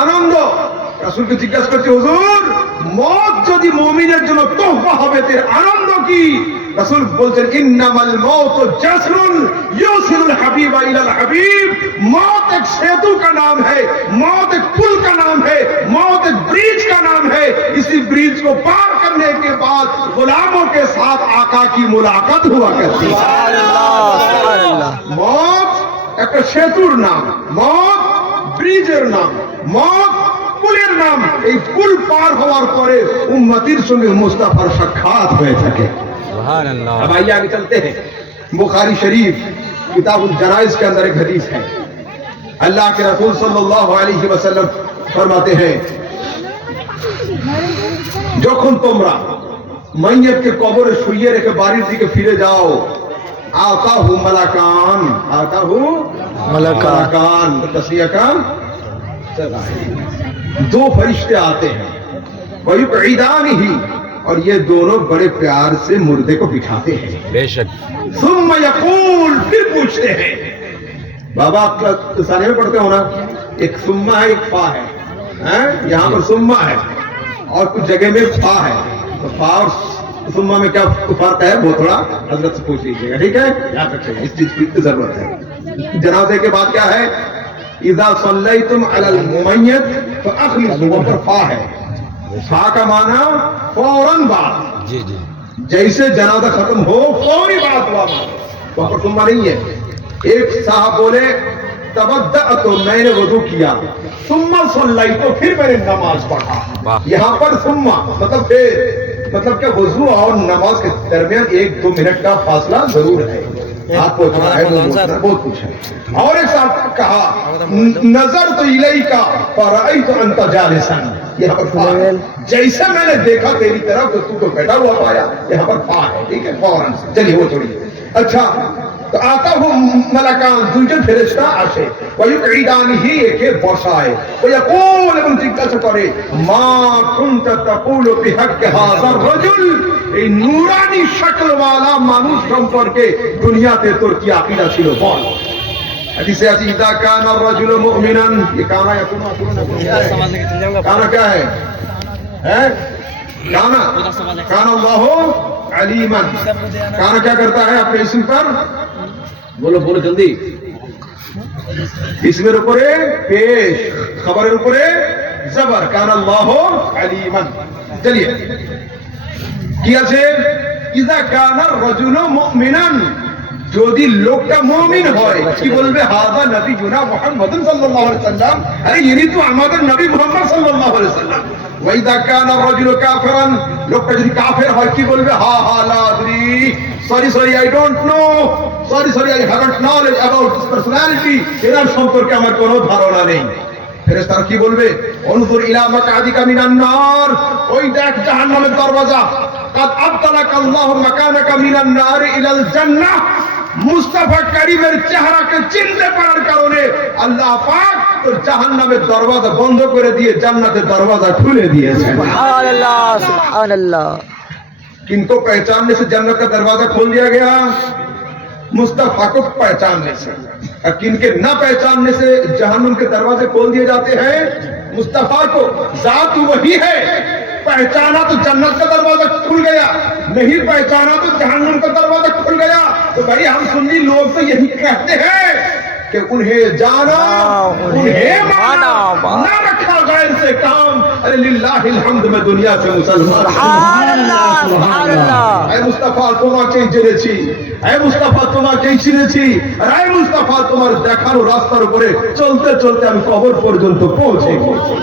আনন্দ। রাসূলকে জিজ্ঞাসা করছে, হুজুর মওত যদি মুমিনের জন্য তোহফা হবে এর আনন্দ কি? রাসূল বলছেন, ইন্নামাল মাউতু জাসরুন ইউসিলুল হাবিবা ইলাল হাবিব। मौत एक सेतु का नाम है, मौत एक पुल का नाम है, मौत एक ब्रिज का नाम है। इसी ब्रिज को पार करने के बाद गुलामों के साथ आका की मुलाकात हुआ करती है। मौत एक सेतुर नाम, मौत ब्रिजेर नाम, मौत পুলের নাম। এই পুল পার হওয়ার পরে উম্মতির সঙ্গে মুস্তাফার সাক্ষাৎ হয়ে থাকে। সুবহানাল্লাহ। अब आइए आगे चलते हैं। बुखारी शरीफ किताबुल जनाइज के अंदर एक हदीस है। अल्लाह के रसूल सल्लल्लाहु अलैहि वसल्लम फरमाते हैं, যখন তোমরা মাইয়াতকে কবরে শুইয়ে রেখে বাড়ির দিকে ফিরে যাও, আতাহু মালাকান, আতাহু মালাকান, तस्निया का दो फरिश्ते आते हैं, वयुक़इदानिही, और ये दोनों बड़े प्यार से मुर्दे को बिठाते हैं। बेशक। सुम्मा यक़ूल, फिर पूछते हैं। बाबा आप साने में पढ़ते हो ना, एक सुम्मा है एक फा है, यहाँ पर सुम्मा है और कुछ जगह में फा है। तो फा और सुम्मा में क्या फर्क है वो थोड़ा हजरत से पूछ लीजिएगा, ठीक है? याद रखिएगा, इस चीज की जरूरत है। जनाजे के बाद क्या है? इज़ा सल्लैतुम अलल मुमय्यत फअखलिसू, वहाँ पर फा है। फा का माना फौरन बात, जी जी, जैसे जनाजा खत्म हो फौरी बात हुआ, वहाँ पर सुम्मा नहीं है। एक साहब बोले, तबद्दा, तो मैंने वुदू किया, सुम्मा सल्लाई, तो फिर मैंने नमाज पढ़ा। यहाँ पर सुम्मा मतलब फिर, मतलब क्या वुजू और नमाज के दरमियान 1-2 मिनट का फासला जरूर है। आपको इतना है, बहुत कुछ है। और एक साहब कहा, नजर तो इलैका फरअयतु अंता जालिसन, यहाँ पर फा है। जैसे मैंने देखा तेरी तरफ तो तू तो बैठा हुआ पाया, यहाँ पर फा है, ठीक है? फौरन। चलिए वो छोड़िए। अच्छा, तो आता हूँ मलाकान, দুইজন ফেরেশতা আসে, ওয়ায়ুকঈদানিহি, একে বসায়, ওয়ায়াকুল, এবং জিজ্ঞাসা করে, মা কুনতা তাকুলু বিহাক্কি হাযার রাজুল, এই নূরানি শক্লওয়ালা মানুষ সম্পর্কে দুনিয়াতে তোর কি আকীদা ছিল বল। হাদিসে আছে, ইযা কানা আর-রাজুলু মুমিনান, ये काना यकुनु काना क्या है? हैं? काना काना अल्लाहु अलीमन। काना क्या करता है अपने इस्म पर? बोलो बोलो जल्दी। ইসমের উপরে পেশ, খবরের উপরে জবর, কানা আল্লাহু আলিমান। চলিয়ে কি আছে? ইযা কানা আর-রাজুলু মুমিনান, যদি লোকটা মুমিন হয় কি বলবে? হাযা নবিয়ুনা মুহাম্মাদুন সাল্লাল্লাহু আলাইহি ওয়াসাল্লাম, আরে ইনি তো আমাদের নবী মুহাম্মদ সাল্লাল্লাহু আলাইহি ওয়াসাল্লাম। ওয়া ইযা কানা আর-রাজুলু কাফিরান, লোকটা যদি কাফের হয় কি বলবে? হা হা লা Adori, sorry I don't know, sorry I haven't knowledge about his personality, এর সম্পর্কে আমার কোনো ধারণা নেই। ফেরেশতারা কি বলবে? উনজুর ইলা মাকাদিকা মিনান নার, ওই দেখ জাহান্নামের দরজা, কাদ আবতালাকা আল্লাহু মাকানাকা মিনান নার ইলাল জান্নাহ। মুস্তাফা কারীমের চেহারাকে চিনতে পারার কারণে আল্লাহ পাক তো জাহান্নামের দরজা বন্ধ করে দিয়ে জান্নাতের দরজা খুলে দিয়েছেন। সুবহানাল্লাহ, সুবহানাল্লাহ। किनको पहचानने से जन्नत का दरवाजा खोल दिया गया? मुस्तफा को पहचानने से। और किनके न पहचानने से जहन्नुम के दरवाजे खोल दिए जाते हैं? मुस्तफा को। जात वही है, पहचाना तो जन्नत का दरवाजा खुल गया, नहीं पहचाना तो जहन्नुम का दरवाजा खुल गया। तो भाई हम सुन्नी लोग तो यही कहते हैं कि उन्हें जाना, उन्हें माना, ना रखा गैर से काम। अरे लिल्लाहिल हम्द, मैं दुनिया से मुसलमान। सुभानअल्लाह, सुभानअल्लाह। ऐ मुस्तफा তোমাকেই জেনেছি, ऐ मुस्तफा তোমাকেই চিনেছি, আর ऐ मुस्तफा তোমার দেখানো রাস্তার উপরে চলতে চলতে আমি কবর পর্যন্ত পৌঁছে গেছি।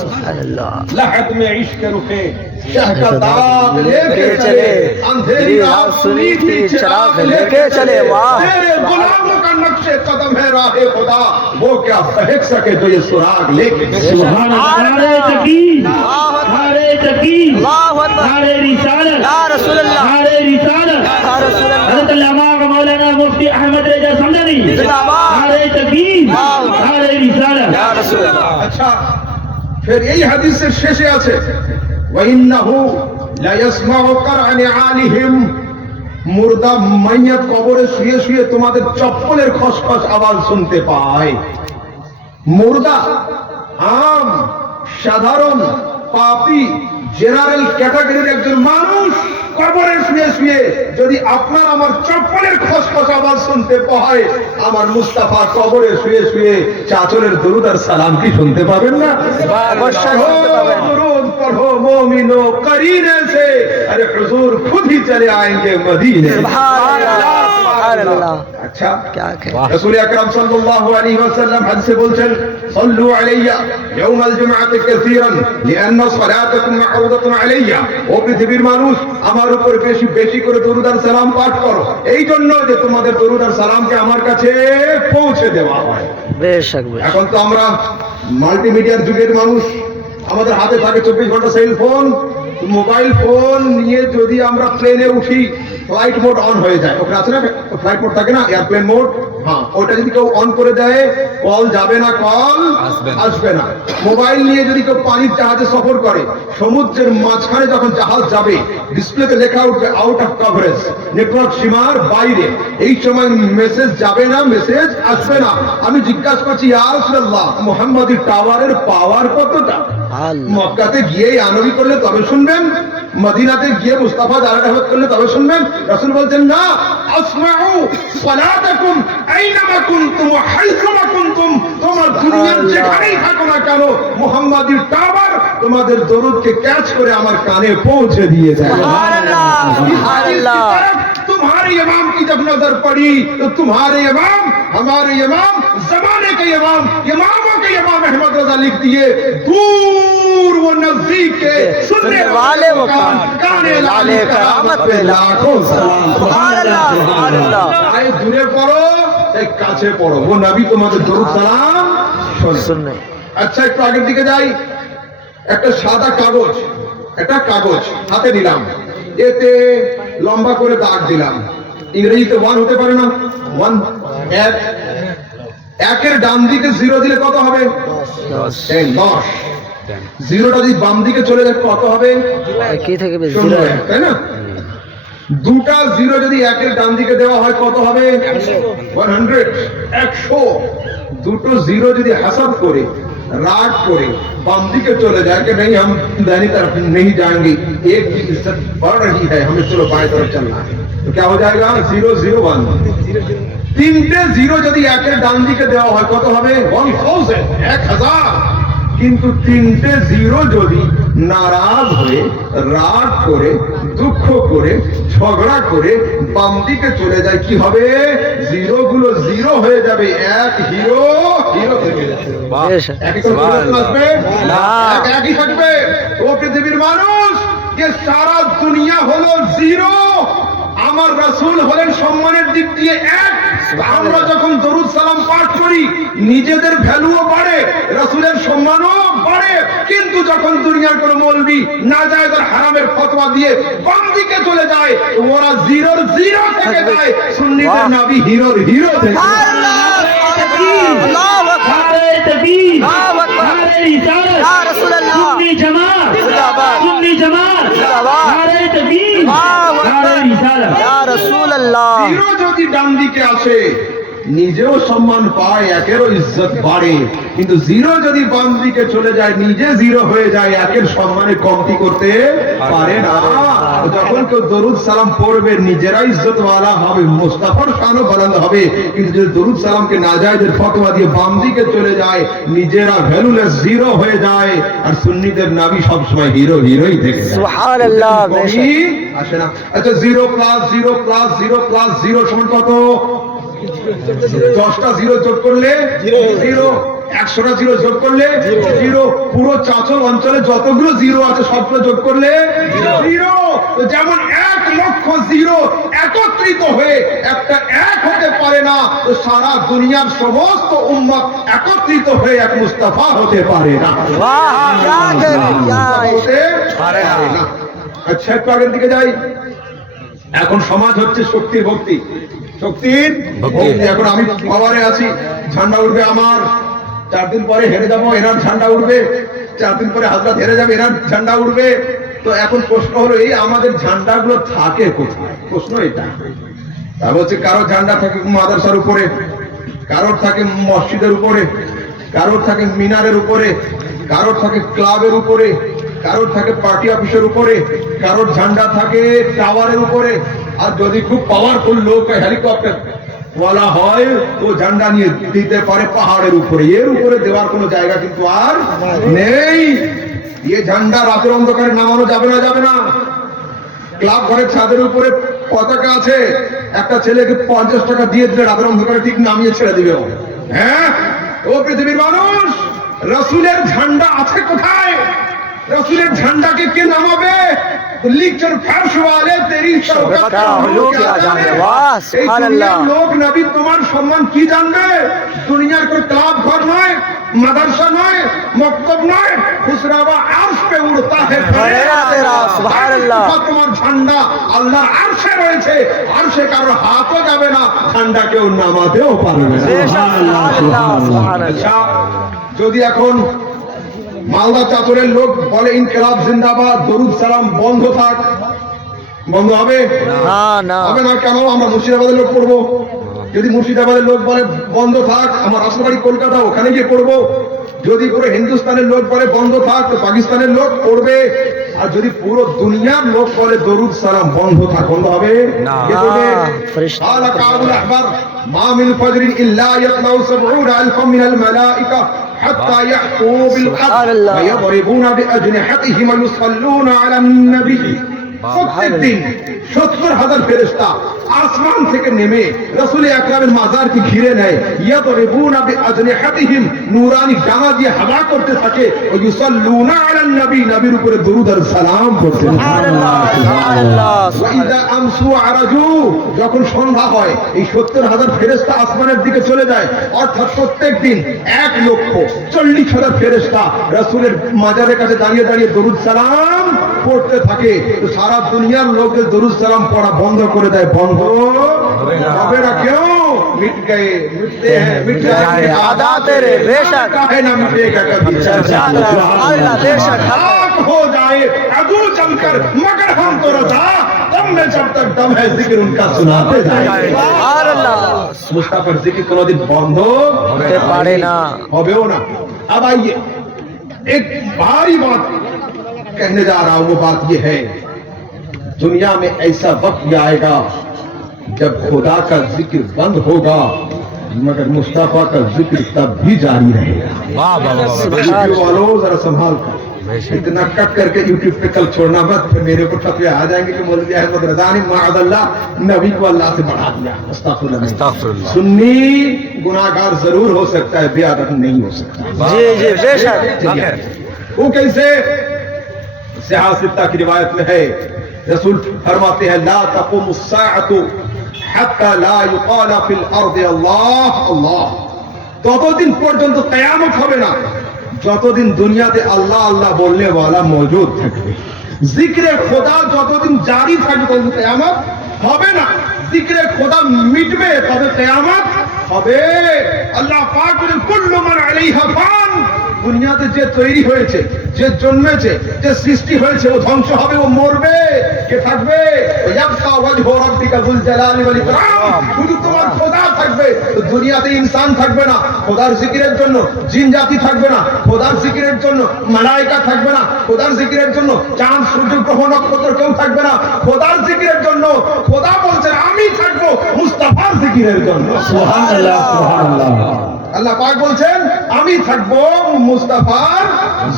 সুবহানাল্লাহ। লাহাদ মে ইশক রুখে শাহ का दाग लेके चले, अंधेरी रात सुनी थी चिराग लेके चले। वाह, तेरे गुलामों का नक्शे कदम है राहे खुदा, वो क्या बहक सके तो ये सुराग लेके। सुभान अल्लाह, नारे तकबीर, नारे तकबीर, अल्लाहु अकबर, नारे रिसालत, या रसूल अल्लाह, नारे रिसालत, या रसूल अल्लाह। हज़रत अल्लामा मौलाना मुफ्ती अहमद रेजा समदनी, जिंदाबाद, नारे तकबीर, नारे रिसालत, या रसूल अल्लाह। अच्छा, फिर यही हदीस से शेषे আছে, ওয়াইন্নাহু লা ইয়াসমাউ কারআন আলিহিম, মুর্দা মাইয়াত কবরে শুয়ে শুয়ে তোমাদের চপ্পলের খসখস আওয়াজ শুনতে পায়। মুর্দা, সাধারণ পাপী জেনারেল ক্যাটাগরির একজন মানুষ কবরে শুয়ে শুয়ে যদি আপনার আমার চপ্পলের খসখস আওয়াজ শুনতে পায়, আমার মুস্তাফা কবরে শুয়ে শুয়ে চাচলের দরুদ আর সালাম কি শুনতে পাবেন না? অবশ্যই শুনতে পাবেন। दरूद पढ़ो मोमिनो करीने से, अरे हुजूर खुद ही चले आएंगे मदीने। सुभान अल्लाह। अच्छा क्या कहे? रसूल अकरम सल्लल्लाहु अलैहि वसल्लम हदीसे बोलছেন सल्लु अलैया यौम अल जुमआति कासीरान लिअन्न सलाताकुम माउदातुन अलैया। ও পৃথিবীর মানুষ, আমার উপর বেশি বেশি করে দরুদ আর সালাম পাঠ করো, এই জন্য যে তোমাদের দরুদ আর সালামকে আমার কাছে পৌঁছে দেওয়া হয়। বেশক বেশক। এখন তো আমরা মাল্টিমিডিয়ার যুগের মানুষ, আমাদের হাতে থাকে 24 ঘন্টা সেল ফোন, মোবাইল ফোন নিয়ে যদি আমরা প্লেনে উঠি, ফ্লাইট মোড অন হয়ে যায়। ওখানে আছে না ফ্লাইট মোড থাকে না, এয়ারপ্লেন মোড, হ্যাঁ ওটা যদি কেউ অন করে দেয় কল যাবে না, কল আসবে না। মোবাইল নিয়ে যদি কেউ পানির জাহাজে সফর করে, সমুদ্রের মাঝখানে যখন জাহাজ যাবে ডিসপ্লেতে লেখা উঠবে আউট অফ কভারেজ, নেটওয়ার্ক সীমার বাইরে, এই সময় মেসেজ যাবে না, মেসেজ আসবে না। আমি জিজ্ঞাসা করছি ইয়া রাসূলুল্লাহ, মুহাম্মাদি টাওয়ারের পাওয়ার কতটা? মক্কাতে গিয়ে আনবী করলে তবে শুনবেন, মদিনাতে গিয়ে মুস্তাফা দাওয়াত করলে তবে শুনবেন। রাসূল বলছেন না, আসমাউ সালাতাকুম আইনামা কুনতুম ওয়া হাইসুমা কুনতুম, তোমার দুনিয়ার যেখানেই থাকো না কেন মুহাম্মাদির টাওয়ার তোমাদের দরুদকে ক্যাচ করে আমার কানে পৌঁছে দিয়ে যায়। সুবহানাল্লাহ সুবহানাল্লাহ। तुम्हारे इमाम की जब नजर पड़ी तो तुम्हारे इमाम हमारे इमाम जमाने के इमाम इमामों के इमाम अहमद रजा लिख दिए, दूर वो नजदीक के सुनने वाले वो काने लाले करामत पे लाखों सलाम। सुबहानाल्लाह सुबहानाल्लाह। आए दूरे पढ़ो एक काছে পড়ো, वो नबी তোমাদের দরুদ সালাম শুনে। আচ্ছা একটু আগের দিকে যাই। একটা সাদা কাগজ, একটা কাগজ হাতে নিলাম, এতে লম্বা করে দাগ দিলাম। ইংরেজিতে ওয়ান হতে পারে না, ওয়ান এক, একের ডান দিকে জিরো দিলে কত হবে? 10। জিরোটা যদি বাম দিকে চলে যায় কত হবে? কি থেকে বেশি? 0, তাই না? দুটা জিরো যদি একের ডান দিকে দেওয়া হয় কত হবে? 100, 100। দুটো জিরো যদি হাসাব করে राग করে বাম দিকে চলে যায় कि नहीं हम दाहिनी तरफ नहीं जाएंगे, एक की इज्जत बढ़ रही है, हमें चलो बाएं तरफ चलना है, तो क्या हो जाएगा? 0 0 1। তিনটে জিরো যদি একের ডান দিকে দেওয়া হয় কত হবে? 1000, 1000। কিন্তু তিনটে জিরো যদি নারাজ হয়ে রাগ করে দুঃখ করে ঝগড়া করে বাম দিকে চলে যায় কি হবে? জিরো গুলো জিরো হয়ে যাবে, এক হিরো হিরো থেকে যাবে। একই থাকবে। ও পৃথিবীর মানুষ, যে সারা দুনিয়া হলো জিরো, আমার রাসূল হলেন সম্মানের দিক দিয়ে এক। আমরা যখন দরুদ সালাম পাঠ করি নিজেদের ভ্যালুও বাড়ে, রাসূলের সম্মানও বাড়ে। কিন্তু যখন দুনিয়ার কোন মৌলবি নাজায়েজ আর হারামের ফতোয়া দিয়ে বাম দিকে চলে যায়, ওরা জিরোর জিরো থেকে যায়, সুন্নিদের নবী হিরোর হিরো থেকে যায়। আল্লাহু আকবার। तकबीर, अल्लाहु अकबर। नारे रिसालत, या रसूल अल्लाह। सुन्नी जमात, जिंदाबाद। सुन्नी जमात, जिंदाबाद। नारे तकबीर, अल्लाहु नारे अकबर। रिसालत। या रसूल अल्लाह। জিরো যদি ডান দিকে আসে নিজেও সম্মান পায়, একেরও ইজ্জত বাড়ে। কিন্তু জিরো যদি বাম দিকে চলে যায় নিজে জিরো হয়ে যায়, একের সম্মানে কমতি করতে পারে না। যখন কেউ দরুদ সালাম পড়বে নিজেরা ইজ্জতওয়ালা হবে, মুস্তাফার শানও বুলন্দ হবে। কিন্তু যদি দরুদ সালামকে নাজায়েজের ফতোয়া দিয়ে বাম দিকে চলে যায় নিজেরা ভ্যালুলেস জিরো হয়ে যায়। আর সুন্নিদের নবী সবসময় হিরো হিরোই থেকে যায়। সুবহানাল্লাহ। কমই আসে না। আচ্ছা 0 প্লাস 0 প্লাস 0 প্লাস 0 সমান কত? 10টা জিরো যোগ করলে 0, 100টা জিরো যোগ করলে 0, পুরো চাঁচল অঞ্চলে যতগুলো জিরো আছে সবগুলো যোগ করলে 0। তো যেমন 1 লক্ষ জিরো একত্রিত হয়ে একটা এক হতে পারে না, তো সারা দুনিয়ার সমস্ত উম্মত একত্রিত হয়ে এক মুস্তাফা হতে পারে না। वाह क्या হতে পারে না। আচ্ছা একটু আগের দিকে যাই। এখন সমাজ হচ্ছে শক্তির ভক্তি, শক্তির ভক্তি। এখন আমি পাওয়ারে আছি, ঝান্ডা উঠবে আমার, 4 দিন পরে হেরে যাবো, এনার ঝান্ডা উঠবে, 4 দিন পরে হাজরাত হেরে যাবে, এনার ঝান্ডা উঠবে। তো এখন প্রশ্ন হলো এই আমাদের ঝান্ডাগুলো থাকে কোথায়? প্রশ্ন এটা। তা বলছে কারো ঝান্ডা থাকে মাদ্রাসার উপরে, কারোর থাকে মসজিদের উপরে, কারোর থাকে মিনারের উপরে, কারোর থাকে ক্লাবের উপরে, কারোর থাকে পার্টি অফিসের উপরে, কারোর ঝান্ডা থাকে টাওয়ারের উপরে। আর যদি খুব পাওয়ারফুল লোক হেলিকপ্টার ওয়ালা হয় তো ঝান্ডা নিয়ে দিতে পারে পাহাড়ের উপরে। এর উপরে দেওয়ার কোনো জায়গা কিন্তু আর নেই। ये ঝান্ডা রাতের অন্ধকারে নামানো যাবে না, যাবে না। ক্লাব ঘরের ছাদের উপরে পতাকা আছে, একটা ছেলেকে 50 টাকা দিয়ে দিলে রাতের অন্ধকারে ঠিক নামিয়ে ছেড়ে দিবে ও। হ্যাঁ, ও পৃথিবীর মানুষ, রসুলের ঝান্ডা আছে কোথায়? রসুলের ঝান্ডাকে কে নামাবে? তো লিখছেন ফরশ ওয়ালে তেরি শওকত কা হলো क्या जाने। वाह, এই সুবহানাল্লাহ। দুনিয়ার লোক নবী তোমার সম্মান কি জানবে? দুনিয়ার কোন ক্লাব ঘর নয়, মাদ্রাসা নয়, মক্তব নয়, খুসরাবা আরশ पे उड़ता है फरेरा तेरा, सुबहानाल्लाह। তোমার ঝান্ডা আল্লাহর আরশে রয়েছে, আরশে কারো হাতও যাবে না, ঝান্ডা কেউ নামাতেও পারবে না। বেশক, সুবহানাল্লাহ, সুবহানাল্লাহ। আচ্ছা, যদি এখন মালদা চাতুরের লোক বলে ইনকিলাব জিন্দাবাদ, দরুদ সালাম বন্ধ থাক, বন্ধ হবে? না না হবে না। কেন? আমরা মুর্শিদাবাদের লোক পড়বো। যদি মুর্শিদাবাদের লোক বলে বন্ধ থাক, আমার আসল বাড়ি কলকাতা, ওখানে গিয়ে পড়বো। যদি পুরো হিন্দুস্তানের লোক বলে বন্ধ থাক, তো পাকিস্তানের লোক পড়বে। আর যদি পুরো দুনিয়ার লোক বলে দরুদ সালাম বন্ধ থাক, বন্ধ হবে? কে পড়বে? ফেরেশতা। قال كعب الأحبر ما من فجر إلا يطلع 70,000 من الملائكة حتى يحكوا سبحان بالحق الله. ويضربون بأجنحتهم ويصلون على النبي। প্রত্যেক দিন 70,000 ফেরেশতা আসমান থেকে নেমে রাসূল আকরামের মাজারকে ঘিরে নেয়। ইয়াদরিবুনা বিআজনিহাতিহিম, নূরানি ডানা দিয়ে হাওয়া করতে থাকে। ওয়া ইউসাল্লুনা আলান নবী, নবীর উপরে দরুদ আর সালাম করতে থাকে। সুবহানাল্লাহ, সুবহানাল্লাহ, ওয়া ইযা আমসু আরাজু, যখন সন্ধ্যা হয় এই 70,000 ফেরেশতা আসমানের দিকে চলে যায়। অর্থাৎ প্রত্যেক দিন 1,40,000 ফেরেশতা রাসূলের মাজারের কাছে দাঁড়িয়ে দাঁড়িয়ে দরুদ সালাম পড়তে থাকে। তো সারা দুনিয়ার লোকদের দরুদ সালাম পড়া বন্ধ করে দেয়, বন্ধ হবে না। কেউ মিট গয়ে মিটতে हैं मिट जाएंगे आदा तेरे, बेशक। काहे ना मिटेगा कभी चर्चा अल्लाह, बेशक। खाक हो जाए अदू जमकर, मगर हम तो रजा दम में जब तक दम है जिक्र उनका सुनाते जाएंगे। সুবহানাল্লাহ। मुस्ताफिर जिक्र कोनोदिन बंद হতে পারে না। होबेও ना। अब आइए, एक भारी बात कहने जा रहा हूं। वो बात ये है, दुनिया में ऐसा वक्त भी आएगा जब खुदा का जिक्र बंद होगा, मगर मुस्तफा का जिक्र तब भी जारी रहेगा। यूट्यूब वालों जरा संभाल कर, इतना कट करके यूट्यूब पे कल छोड़ना मत, फिर मेरे ऊपर फतवे आ जाएंगे कि मौलवी अहमद रजा ने माअज़ल्लाह नबी को अल्लाह से बढ़ा दिया। अस्तगफिरुल्लाह। सुन्नी गुनाहगार जरूर हो सकता है, बेअदब नहीं हो सकता। जी जी, बेशक। चलिए, वो कैसे? सियासत की रिवायत में है, रसूल फरमाते हैं ला तक़ूमुस साअतु हत्ता ला युक़ाल फिल अर्दि अल्लाह अल्लाह। ততদিন পর্যন্ত কিয়ামত হবে না যতদিন দুনিয়াতে আল্লাহ আল্লাহ বলনে वाला মौजूद থাকবে। জিক্রে খোদা যতদিন জারি থাকবে ততদিন কিয়ামত হবে না। জিক্রে খোদা মিটবে তবে কিয়ামত হবে। আল্লাহ পাক বলেন কুল্লু মান আলাইহা ফান, দুনিয়াতে যে তৈরি হয়েছে, যে জন্মেছে, যে সৃষ্টি হয়েছে, ও ধ্বংস হবে, ও মরবে। কে থাকবে? ইয়াবকা ওয়াজহু রাব্বিকা যুল জালালি ওয়াল ইকরাম, শুধু তোমার খোদা থাকবে। তো দুনিয়াতে ইনসান থাকবে না খোদার জিকিরের জন্য, জিন জাতি থাকবে না খোদার জিকিরের জন্য, মালায়েকা থাকবে না খোদার জিকিরের জন্য, চাঁদ সূর্য গ্রহ নক্ষত্র কেউ থাকবে না খোদার জিকিরের জন্য। খোদা বলছেন আমি থাকবো মুস্তাফার জিকিরের জন্য। সুবহানাল্লাহ, সুবহানাল্লাহ। अल्लाह पाक बोलছেন আমি থাকবো মুস্তাফার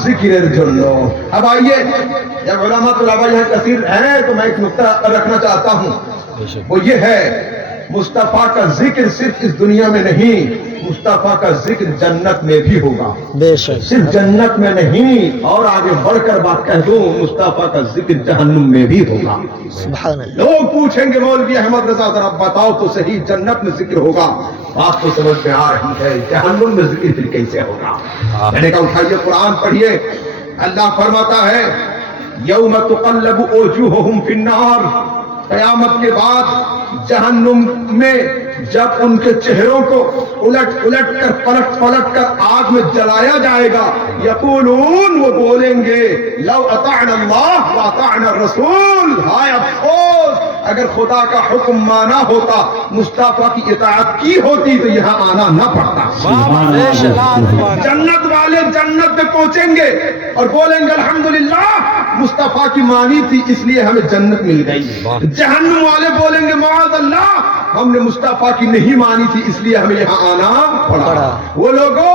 जिक्र জন্য। अब आइए, जब उलमा तुलबा यहाँ कसीर है तो मैं एक नुक्ता रखना चाहता हूँ, वो ये है मुस्तफा का जिक्र सिर्फ इस दुनिया में नहीं, मुस्तफा का जिक्र जन्नत में भी होगा। बेशक। सिर्फ जन्नत में नहीं, और आगे बढ़कर बात कह दूं, मुस्तफा का जिक्र जहन्नुम में भी होगा। सुभानअल्लाह। लोग पूछेंगे मौलवी अहमद रजा जरा बताओ तो सही, जन्नत में जिक्र होगा, बात तो समझ में आ रही है, जहन्नुम में जिक्र फिर कैसे होगा? मैंने कहा उठाइए कुरान पढ़िए। अल्लाह फरमाता है यौम तुक़ल्लबु वजूहुहुम फिन्नार, क़यामत के बाद जहन्नुम में जब उनके चेहरों को उलट उलट कर पलट कर आग में जलाया जाएगा, यकूलून, वो बोलेंगे, लव अताअना अल्लाह व अताअना रसूल, हाय अफसोस, अगर खुदा का हुक्म माना होता, मुस्तफा की इताअत की होती तो यहाँ आना न पड़ता। जन्नत वाले जन्नत में पहुंचेंगे और बोलेंगे अल्हम्दुलिल्लाह, मुस्तफा की मानी थी इसलिए हमें जन्नत मिल गई। जहन्नुम वाले बोलेंगे माअज़ल्लाह, हमने मुस्तफा की नहीं मानी थी इसलिए हमें यहाँ आना पड़ा। वो लोगों,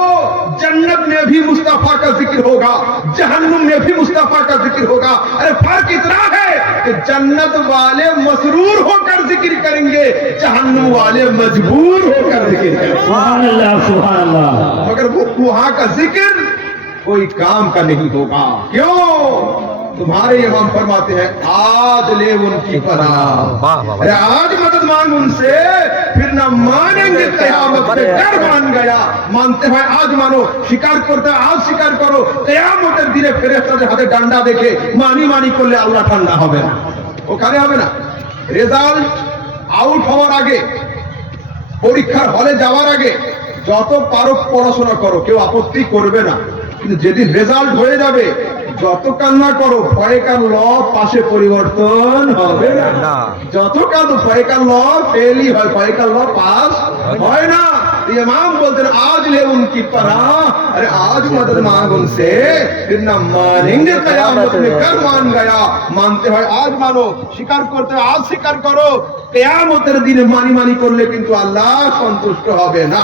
जन्नत में भी मुस्तफा का जिक्र होगा, जहन्नुम में भी मुस्तफा का जिक्र होगा। अरे फर्क इतना है कि जन्नत वाले मसरूर होकर जिक्र करेंगे, जहन्नुम वाले मजबूर होकर जिक्र करेंगे। सुभान अल्लाह, सुभान अल्लाह। मगर वो वहां का जिक्र कोई काम का नहीं होगा। क्यों? तुम्हारे इमाम फरमाते हैं, आज ले उनकी पनाह, अरे आज मदद मांग उनसे, फिर ना मानेंगे कयामत में डर मान गया। मानते भाई आज मानो, शिकार करते आज शिकार करो, कयामतेर दिने ফেরেশতাদের হাতে ডান্ডা দেখে মানি মানি করলে আল্লাহ ঠান্ডা হবে না, ওখানে হবে না। রেজাল্ট আউট হওয়ার আগে, পরীক্ষার হলে যাওয়ার আগে যত পারো পড়াশোনা করো, কেউ আপত্তি করবে না। কিন্তু যেদিন রেজাল্ট হয়ে যাবে, যত কান্না করো, ফয়কার ল পাশে পরিবর্তন হবে না। যত কাঁদো ফয়কার ল ফেলই হয়, ফয়কার ল পাস হয় না। इमाम बोलते हैं, आज ले उनकी पनाह, अरे आज मदद मांग उनसे, फिर ना मानेंगे कयामत में कर मान गया। मानते हैं आज मानो, शिकार करते हैं आज शिकार करो, कयामतेर दिने मानी मानी करले किन्तु आल्लाह सन्तुष्ट हबे ना।